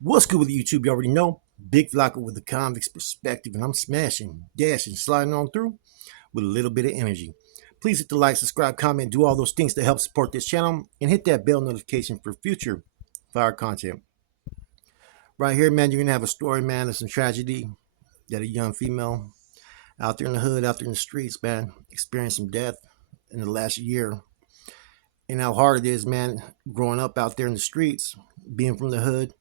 What's good with YouTube? You already know. Big Flocka with the convict's perspective, and I'm smashing, dashing, sliding on through with a little bit of energy. Please hit the like, subscribe, comment, do all those things to help support this channel, and hit that bell notification for future fire content. Right here, man, you're gonna have a story, man, of some tragedy that a young female out there in the hood, out there in the streets, man, experienced some death in the last year, and how hard it is, man, growing up out there in the streets, being from the hood.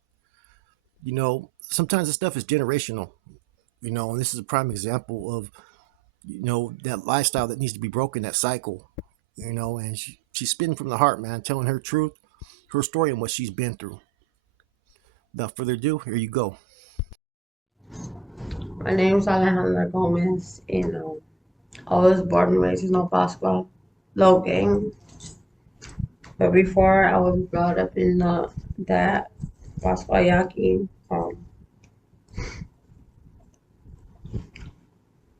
Sometimes this stuff is generational. And this is a prime example of that lifestyle that needs to be broken, that cycle. And she's spitting from the heart, man, telling her truth, her story, and what she's been through. Without further ado, here you go. My name is Alejandra Gomez, and I was born and raised in El Pascua, Logan. But before I was brought up in that Pascua Yaqui,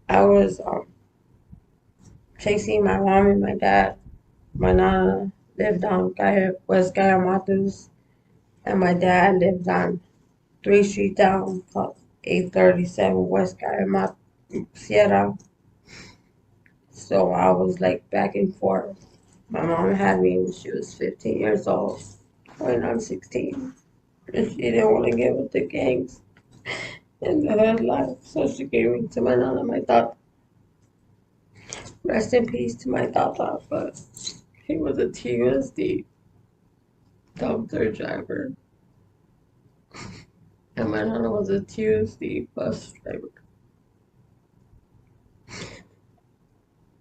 I was chasing my mom and my dad. My nana lived on West Gayamatus, and my dad lived on 3 streets down, called 837 West Gayamatus, Sierra. So I was like back and forth. My mom had me when she was 15 years old, going on 16. And she didn't want to get with the gangs in the hood life. So she gave me to my nana, my tata. Rest in peace to my tata, but he was a TUSD dumpster driver. And my nana was a TUSD bus driver.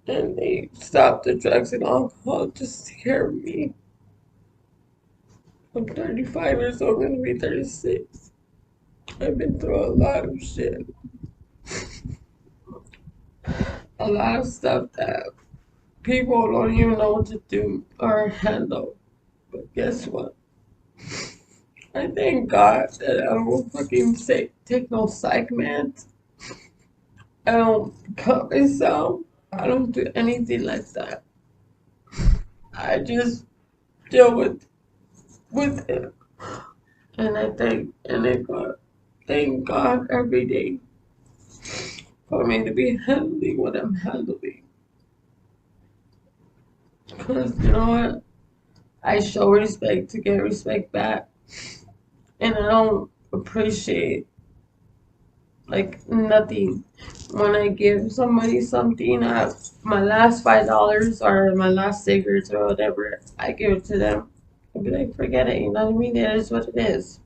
And they stopped the drugs and alcohol just to care of me. I'm 35 years old, I'm gonna be 36. I've been through a lot of shit. A lot of stuff that people don't even know what to do or handle. But guess what? I thank God that I don't fucking take no psych meds. I don't cut myself. I don't do anything like that. I just deal with it. And thank God every day for me to be handling what I'm handling. Because you know what? I show respect to get respect back. And I don't appreciate like nothing when I give somebody something. My last $5 or my last cigarettes or whatever, I give it to them. I'll be like, forget it. You know what I mean? It is what it is.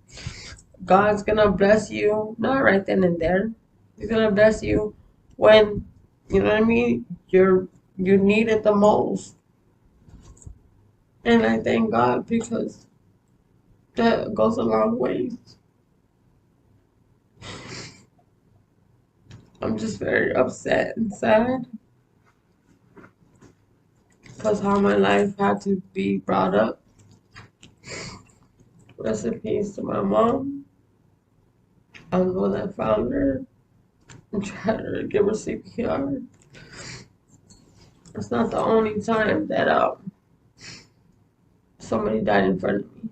God's gonna bless you, not right then and there. He's gonna bless you when you know what I mean. You need it the most, and I thank God because that goes a long way. I'm just very upset and sad because how my life had to be brought up. Rest in peace to my mom. I'm the one that found her and tried to give her CPR. It's not the only time that somebody died in front of me.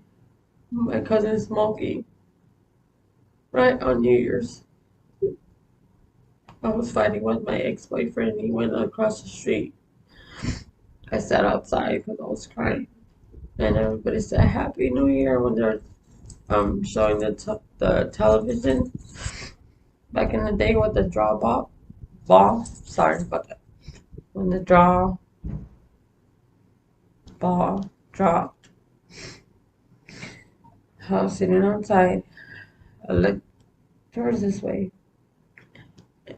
My cousin Smokey, right on New Year's. I was fighting with my ex-boyfriend. He went across the street. I sat outside because I was crying. And everybody said Happy New Year when they're showing the television. Back in the day with the ball. Sorry about that. When the ball dropped, I was sitting outside. I looked towards this way,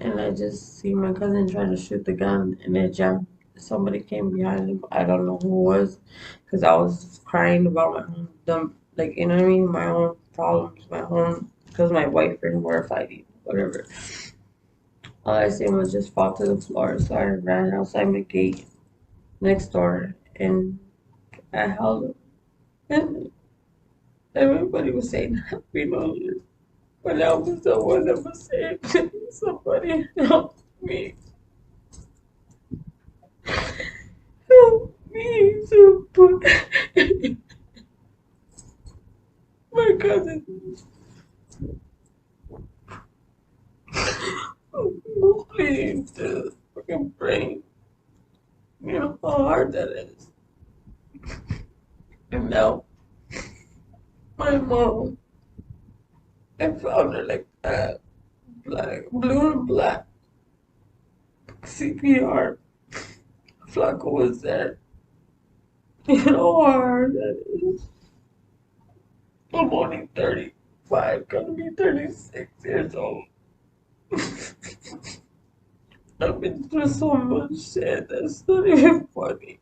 and I just see my cousin trying to shoot the gun, and it jammed. Somebody came behind him. I don't know who it was, because I was crying about my own dumb, like you know what I mean, my own problems, my own, because my boyfriend were fighting, whatever. All I seen was just fall to the floor, so I ran outside my gate next door, and I held him, and everybody was saying Happy New Year, but I was the one that was saying, somebody help me. Help me to put my cousin. Please, just fucking brain. You know how hard that is. And now, my mom, I found her like that. Black, blue and black. CPR. Flacco was there. You know how hard that is. I'm only 35, gonna be 36 years old. I've been through so much shit that's not even funny.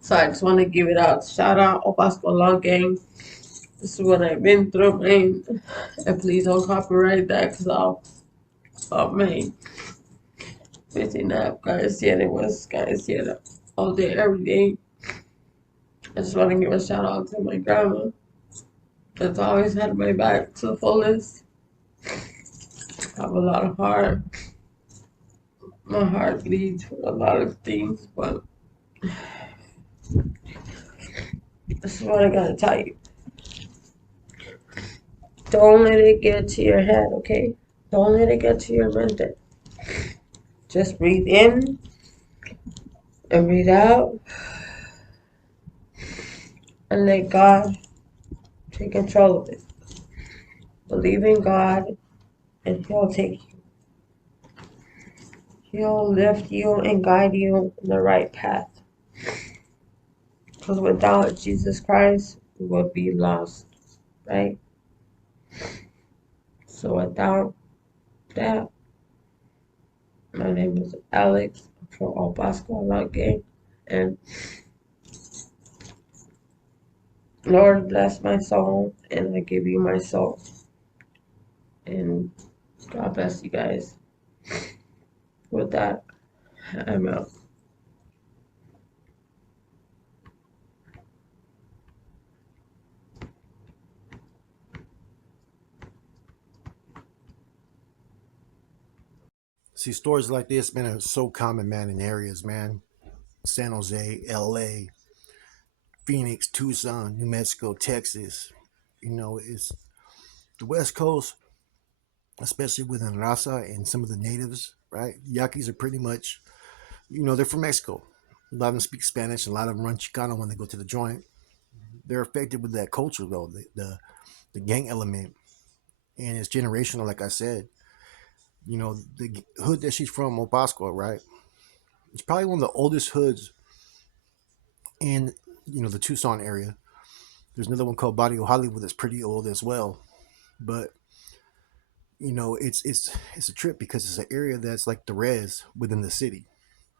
So I just want to give it out. Shout out Obasco Law Gang. This is what I've been through, man. And please don't copyright that because oh man, messing up. Guys, yeah, it was guys, yeah, all day, every day. I just want to give a shout out to my grandma that's always had my back to the fullest. I have a lot of heart. My heart bleeds for a lot of things, but this is what I gotta tell you. Don't let it get to your head, okay? Don't let it get to your mental. Just breathe in and breathe out and let God take control of it. Believe in God and He'll take you. He'll lift you and guide you in the right path. Because without Jesus Christ, we would be lost, right? So without that, my name is Alex from All Bosco Log Gang. And Lord bless my soul and I give you my soul. And God bless you guys. With that, I'm out. See, stories like this, man, are so common, man, in areas, man. San Jose, LA, Phoenix, Tucson, New Mexico, Texas. It's the West Coast, especially within Raza and some of the natives, right? Yaquis are pretty much, they're from Mexico. A lot of them speak Spanish, and a lot of them run Chicano when they go to the joint. They're affected with that culture, though, the gang element. And it's generational, like I said. The hood that she's from, Mopasco, right? It's probably one of the oldest hoods in, the Tucson area. There's another one called Barrio Hollywood that's pretty old as well. But it's a trip because it's an area that's like the res within the city.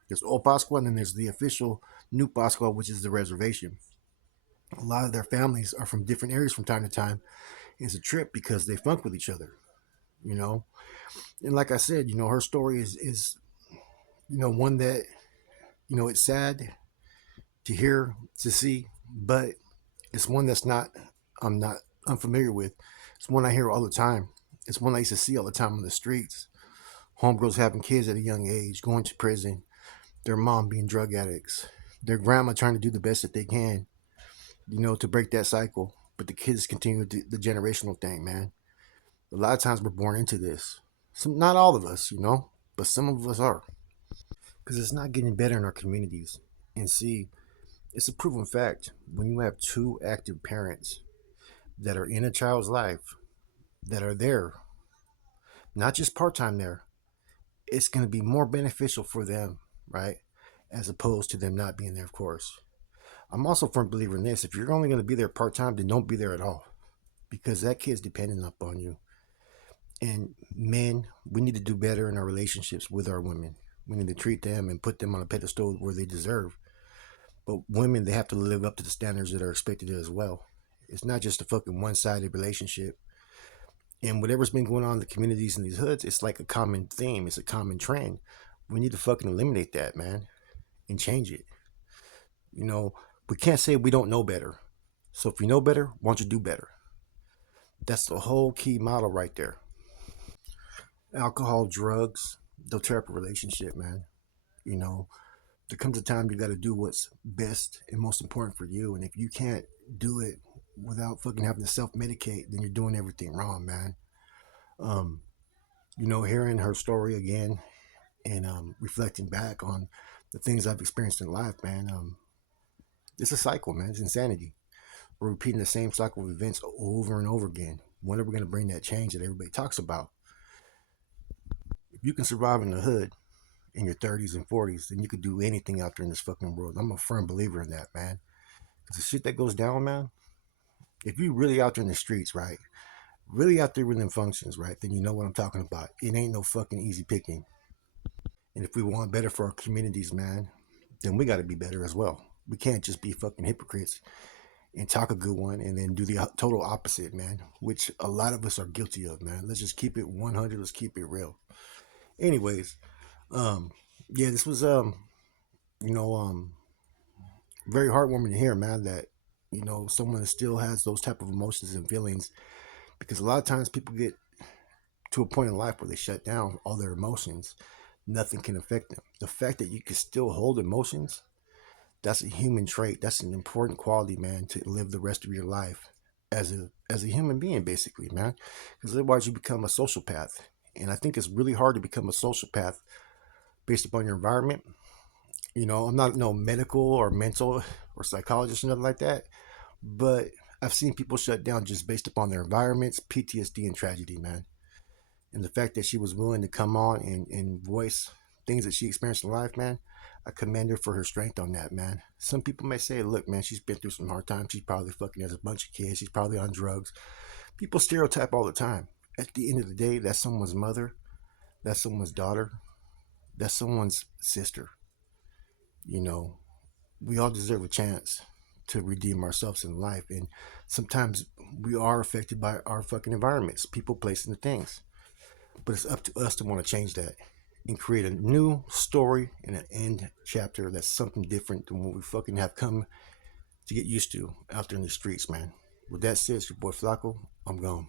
There's Old Pascua and then there's the official New Pascua, which is the reservation. A lot of their families are from different areas from time to time. It's a trip because they funk with each other, you know. And like I said, her story is one that it's sad to hear, to see, but it's one that's not I'm not unfamiliar with. It's one I hear all the time. It's one I used to see all the time on the streets. Homegirls having kids at a young age, going to prison, their mom being drug addicts, their grandma trying to do the best that they can, to break that cycle. But the kids continue the generational thing, man. A lot of times we're born into this. Not all of us, but some of us are. Because it's not getting better in our communities. And see, it's a proven fact when you have two active parents that are in a child's life, that are there, not just part time there, it's going to be more beneficial for them, right? As opposed to them not being there, of course. I'm also a firm believer in this. If you're only going to be there part time, then don't be there at all because that kid's dependent upon you. And men, we need to do better in our relationships with our women. We need to treat them and put them on a pedestal where they deserve. But women, they have to live up to the standards that are expected as well. It's not just a fucking one sided relationship. And whatever's been going on in the communities in these hoods, it's like a common theme. It's a common trend. We need to fucking eliminate that, man, and change it. You know, we can't say we don't know better. So if you know better, why don't you do better? That's the whole key model right there. Alcohol, drugs, they'll tear up a relationship, man. You know, there comes a time you got to do what's best and most important for you. And if you can't do it without fucking having to self medicate, then you're doing everything wrong, man. Um, hearing her story again and reflecting back on the things I've experienced in life, man, it's a cycle, man. It's insanity. We're repeating the same cycle of events over and over again. When are we going to bring that change that everybody talks about? If you can survive in the hood in your 30s and 40s, then you could do anything out there in this fucking world. I'm a firm believer in that, man. Because the shit that goes down, man, if you really out there in the streets, right? Really out there with them functions, right? Then you know what I'm talking about. It ain't no fucking easy picking. And if we want better for our communities, man, then we got to be better as well. We can't just be fucking hypocrites and talk a good one and then do the total opposite, man, which a lot of us are guilty of, man. Let's just keep it 100. Let's keep it real. Anyways, um, yeah, this was, you know, um, very heartwarming to hear, man, that, someone that still has those type of emotions and feelings because a lot of times people get to a point in life where they shut down all their emotions. Nothing can affect them. The fact that you can still hold emotions, that's a human trait. That's an important quality, man, to live the rest of your life as a human being, basically, man. Because otherwise, you become a sociopath, and I think it's really hard to become a sociopath based upon your environment. I'm not no medical or mental or psychologist or nothing like that, but I've seen people shut down just based upon their environments, PTSD, and tragedy, man. And the fact that she was willing to come on and voice things that she experienced in life, man, I commend her for her strength on that, man. Some people may say, look, man, she's been through some hard times. She's probably fucking has a bunch of kids. She's probably on drugs. People stereotype all the time. At the end of the day, that's someone's mother. That's someone's daughter. That's someone's sister. You know, we all deserve a chance to redeem ourselves in life. And sometimes we are affected by our fucking environments, people, places, and things. But it's up to us to want to change that and create a new story and an end chapter that's something different than what we fucking have come to get used to out there in the streets, man. With that said, it's your boy Flacco. I'm gone.